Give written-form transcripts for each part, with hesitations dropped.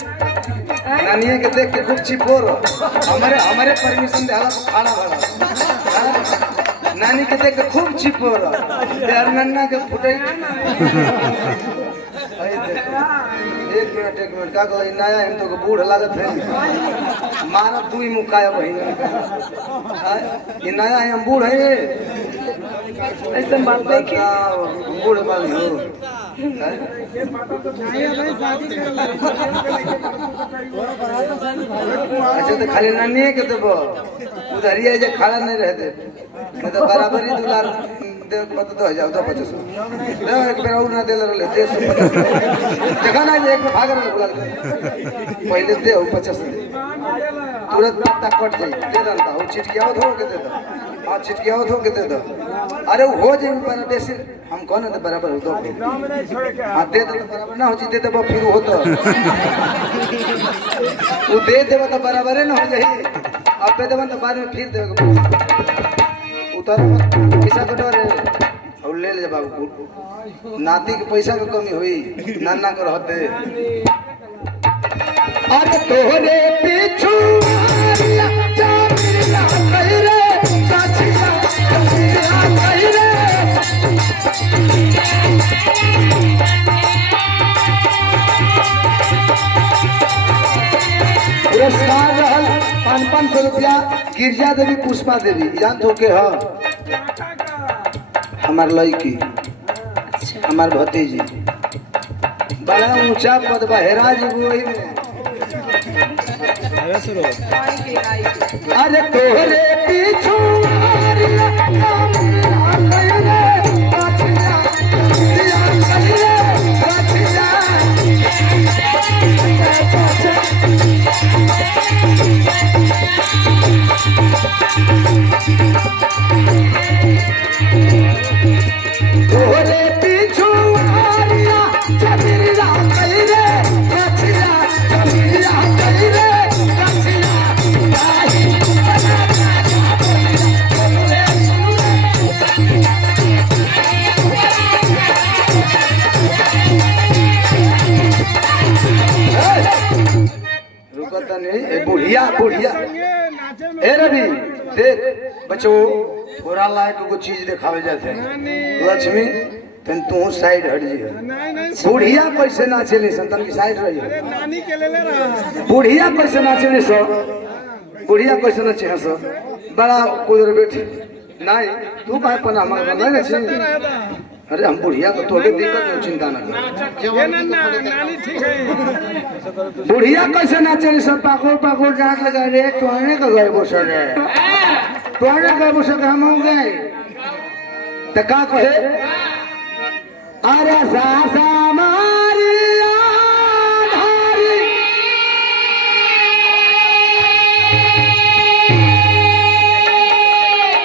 नानिए के देख के खूब चिपोर हमारे परमिशन दे हालत खाना भरा नानी के देख के खूब चिपोर यार नन्ना के फुटे एक मिनट का कहो नया हम तो बूढ़ लागत है मानव तू ही मुकाया बहिन ये नया है हम बूढ़ है ऐसा बात नहीं की बूढ़ वाली हो अच्छा तो खाली नानी के देव उधर ही है खड़ा नहीं रहते मैं तो बराबर ही दुलार पता तो जाओ तो 50 एक बेर और ना देले रहले दे जगह ना एक में भाग रहले बुला पहले दे 50 दे तुरंत पत्ता कट जाई दे दंता वो चिटकियाओ धो के दे दो हां चिटकियाओ धो के दे दो अरे हो जाए पर बेसी हम कौन है बराबर हो तो हां दे दो तो बराबर ना हो जी दे दे फिर हो तो वो दे देबो तो बराबर है ना हो जाई अब पे देबो तो बाद में फिर देबो उतर पैसा कटोर और ले ले बाबू नाती के पैसा के कमी हुई नाना को रहते अरे तोहरे पीछू पुरस्कार रहल 500 रुपया गिरजा देवी पुष्पा देवी जान हो के हमार लड़की हमार भतीजी बड़ा ऊंचा पद बहेरा जी वही में अरे तोहरे पीछू तोहरे पीछू रुकता नहीं बुढ़िया बुढ़िया ए रवि देख बच्चों थोड़ा लायक को चीज दिखावे जाते लक्ष्मी तन तू साइड हट जी बुढ़िया कैसे नाचे ले संतन की साइड रही नानी के ले रहा बुढ़िया कैसे नाचे ले सो बुढ़िया कैसे नाचे है सो बड़ा कुदर बैठी नहीं तू काहे पना हमारा नहीं नाचे अरे हम बुढ़िया को तोड़े दिक्कत है चिंता ना कर नानी ठीक है बुढ़िया कैसे नाचे ले सब पाको पाको डांट लगा रे तोने का गए बोसर रे तोने का बोसर हम हो गए त का कहे अरे सासा मारी आधारी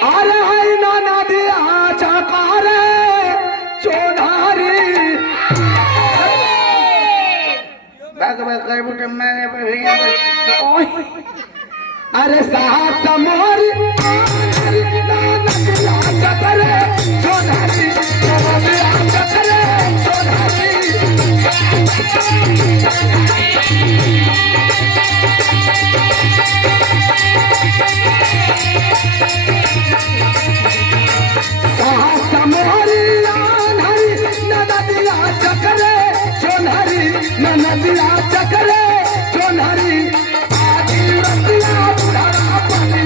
अरे है ना नदिया चकारे चोधारी बाग में कई बुटे मैंने अरे सासा मारी आधारी ना नदिया चकारे चोधारी नदिया चकरे चोनहरी आदि रतिया बुढ़ा पानी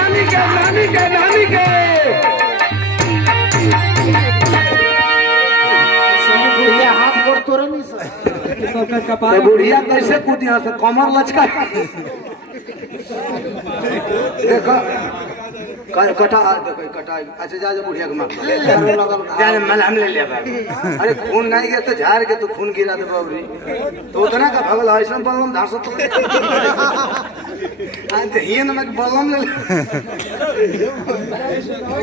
नानी के बुढ़िया हाथ गोड़ तोड़े नहीं बुढ़िया कैसे कूदी यहाँ से कमर लचका देखो कटा देखो कटा अच्छा जा जा बुढ़िया के मार जा मलहम ले ले अरे खून नहीं गया तो झाड़ के तो खून गिरा दे बाबरी तो उतना का भगल है इसमें बलम धार आज ये नमक बलम ले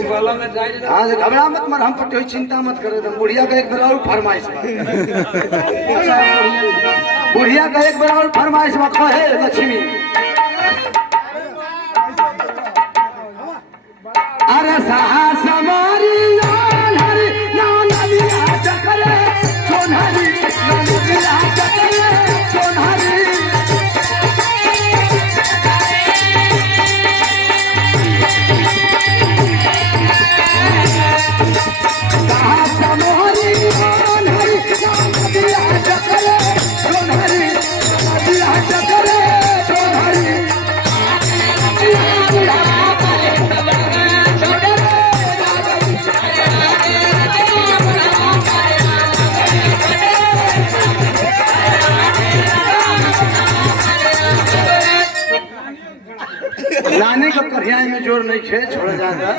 बलम में जाए आज घबरा मत मर हम पर कोई चिंता मत करे तुम बुढ़िया का एक बार और फरमाइश बा। बुढ़िया का एक बार और फरमाइश बा कहे लक्ष्मी अरे साहस हमारी नानहरी नानलिया चकरे सोनहरी नानलिया चकरे सोनहरी साहस हमारी नानहरी नानलिया चकरे सोनहरी नानलिया चकरे सोनहरी लाने का करिया में जोर नहीं खे छोड़ जाता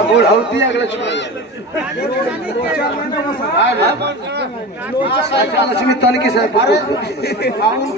अब बुढ़ौती अगले छोड़ लक्ष्मी तन की साहब